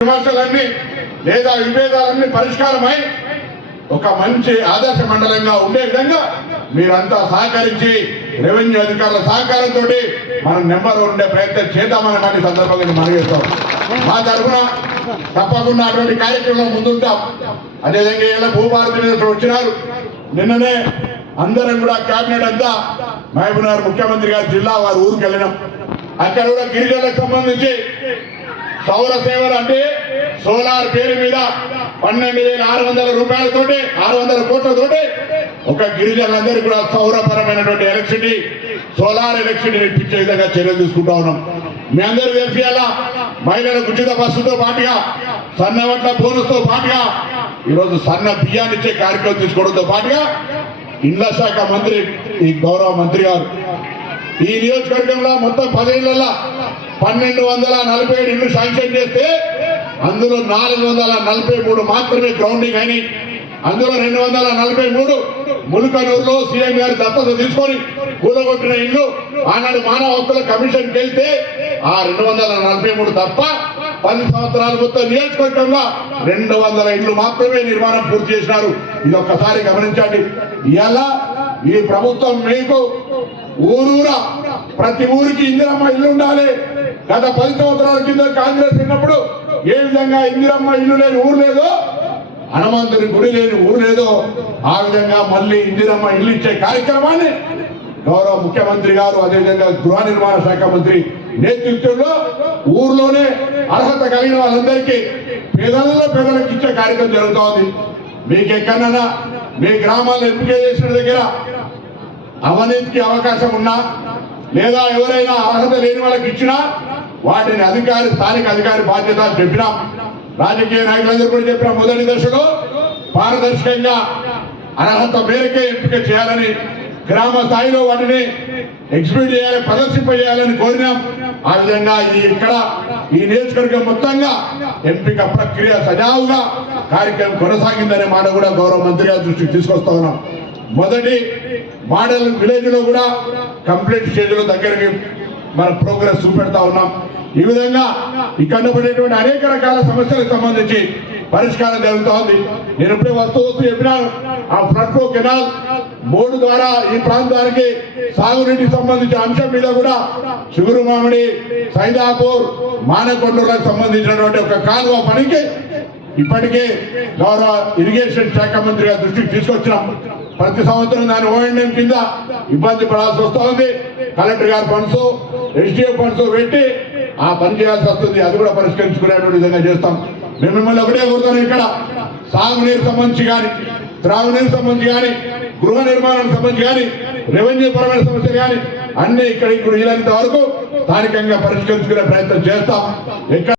విమర్శలన్నీ లేదా విభేదాలన్నీ పరిష్కారమై ఒక మంచి ఆదర్శ మండలంగా ఉండే విధంగా మీరంతా సహకరించి రెవెన్యూ అధికారుల సహకారంతో మనం నెంబర్ ఉండే ప్రయత్నం చేద్దామని మాట సందర్భంగా నేను మా తరఫున తప్పకుండా అటువంటి కార్యక్రమం ముందుంటాం. అదేవిధంగా ఇలా భూభారతి మీద వచ్చినారు. నిన్ననే అందరం కూడా కేబినెట్ అంతా మహబూబ్నగర్ ముఖ్యమంత్రి గారి జిల్లా వారి ఊరికి వెళ్ళినాం. అక్కడ కూడా గిరిజనులకు సంబంధించి సౌర సేవలు అంటే సోలార్ పేరు మీద పన్నెండు వేల ఆరు వందల రూపాయలతోటి ఆరు వందల కోట్లతోటి ఒక గిరిజనులందరూ కూడా సౌరపరమైనటువంటి ఎలక్ట్రిసిటీ సోలార్ ఎలక్ట్రిసిటీ ఇప్పించే విధంగా చర్యలు తీసుకుంటా ఉన్నాం. మీ అందరూ తెలిసి అలా మహిళలకు ఉచిత బస్సుతో పాటుగా సన్న వడ్ల బోనస్తో పాటుగా ఈరోజు సన్న బియ్యాన్ని ఇచ్చే కార్యక్రమం తీసుకోవడంతో పాటుగా ఇండ్ల శాఖ మంత్రి ఈ గౌరవ మంత్రి గారు ఈ నియోజకవర్గంలో మొత్తం పదేళ్ళలో పన్నెండు వందల నలభై ఏడు ఇల్లు శాంక్షన్ చేస్తే అందులో నాలుగు వందల నలభై మూడు మాత్రమే గ్రౌండింగ్ అయినాయి. అందులో రెండు వందల నలభై మూడు ములుకనూరులో సీఎం గారు దత్తత తీసుకొని కూలగొట్టిన ఇల్లు ఆనాడు మానవ హక్కుల కమిషన్కి వెళ్తే ఆ రెండు వందల నలభై మూడు తప్ప పది సంవత్సరాల మొత్తం నియోజకవర్గంలో రెండు వందల ఇల్లు మాత్రమే నిర్మాణం పూర్తి చేసినారు. ఇది ఒక్కసారి గమనించండి. ఇలా ఈ ప్రభుత్వం మీకు ఊరూరా. ప్రతి ఊరికి ఇందిరమ్మ ఇల్లు ఉండాలి. గత పది సంవత్సరాల కింద కాంగ్రెస్ ఉన్నప్పుడు ఏ విధంగా ఇందిరమ్మ ఇల్లు లేని ఊరు లేదో హనుమంతుని గుడి లేని ఊరు లేదో ఆ విధంగా మళ్ళీ ఇందిరమ్మ ఇల్లు ఇచ్చే కార్యక్రమాన్ని గౌరవ ముఖ్యమంత్రి గారు అదేవిధంగా గృహ నిర్మాణ శాఖ మంత్రి నేతృత్వంలో ఊర్లోనే అర్హత కలిగిన వాళ్ళందరికీ పేదలలో పేదలకు ఇచ్చే కార్యక్రమం జరుగుతోంది. మీకు ఎక్కడైనా మీ గ్రామాల్లో ఎంపిక చేసిన దగ్గర అవినీతికి అవకాశం ఉన్నా లేదా ఎవరైనా అర్హత లేని వాళ్ళకి ఇచ్చినా వాటిని అధికారి స్థానిక అధికారి బాధ్యత అని చెప్పినాం రాజకీయ నాయకులందరూ కూడా చెప్పిన మొదటి దశలో పారదర్శకంగా అర్హత మేరకే ఎంపిక చేయాలని గ్రామ స్థాయిలో వాటిని ఎగ్జిక్యూట్ చేయాలి ప్రదర్శింపజేయాలని కోరినాం. ఆ విధంగా ఈ ఇక్కడ ఈ నియోజకవర్గం మొత్తంగా ఎంపిక ప్రక్రియ సజావుగా కార్యక్రమం కొనసాగిందనే మాట కూడా గౌరవ మంత్రి గారి దృష్టికి తీసుకొస్తా ఉన్నాం. మొదటి మోడల్ విలేజ్లో కూడా కంప్లీట్ స్టేజ్లో దగ్గరికి మన ప్రోగ్రెస్ చూపెడతా ఉన్నాం. ఈ విధంగా ఇక్కడ పడేటువంటి అనేక రకాల సమస్యలకు సంబంధించి పరిష్కారం జరుగుతూ ఉంది. నేను ఇప్పుడే వస్తూ వస్తూ చెప్పినాను ఆ ఫ్రంట్లో కెనాల్ బోర్డు ద్వారా ఈ ప్రాంతానికి సాగునీటికి సంబంధించిన అంశం మీద కూడా చిగురు మామిడి సైదాపూర్ మానకొండూరులకు సంబంధించినటువంటి ఒక కాలువ పనికి ఇప్పటికే గౌరవ ఇరిగేషన్ శాఖ మంత్రి గారి దృష్టికి తీసుకొచ్చినాం. ప్రతి సంవత్సరం దాని ఓఎండ్ఎం కింద ఇబ్బంది పడాల్సి వస్తూ ఉంది కలెక్టర్ గారి ఫండ్స్ ఎస్డిఎఫ్ ఫండ్స్ పెట్టి ఆ పని చేయాల్సి వస్తుంది. అది కూడా పరిష్కరించుకునేటువంటి విధంగా చేస్తాం. మేము మిమ్మల్ని ఒకటే కోరుతాను ఇక్కడ. సాగునీరు సంబంధించి కానీ త్రాగునీరు సంబంధించి కానీ గృహ నిర్మాణానికి సంబంధించి కానీ రెవెన్యూ పరమైన సమస్యలు కానీ అన్ని ఇక్కడ ఇప్పుడు వీలైనంత వరకు స్థానికంగా పరిష్కరించుకునే ప్రయత్నం చేస్తాం. ఎక్కడ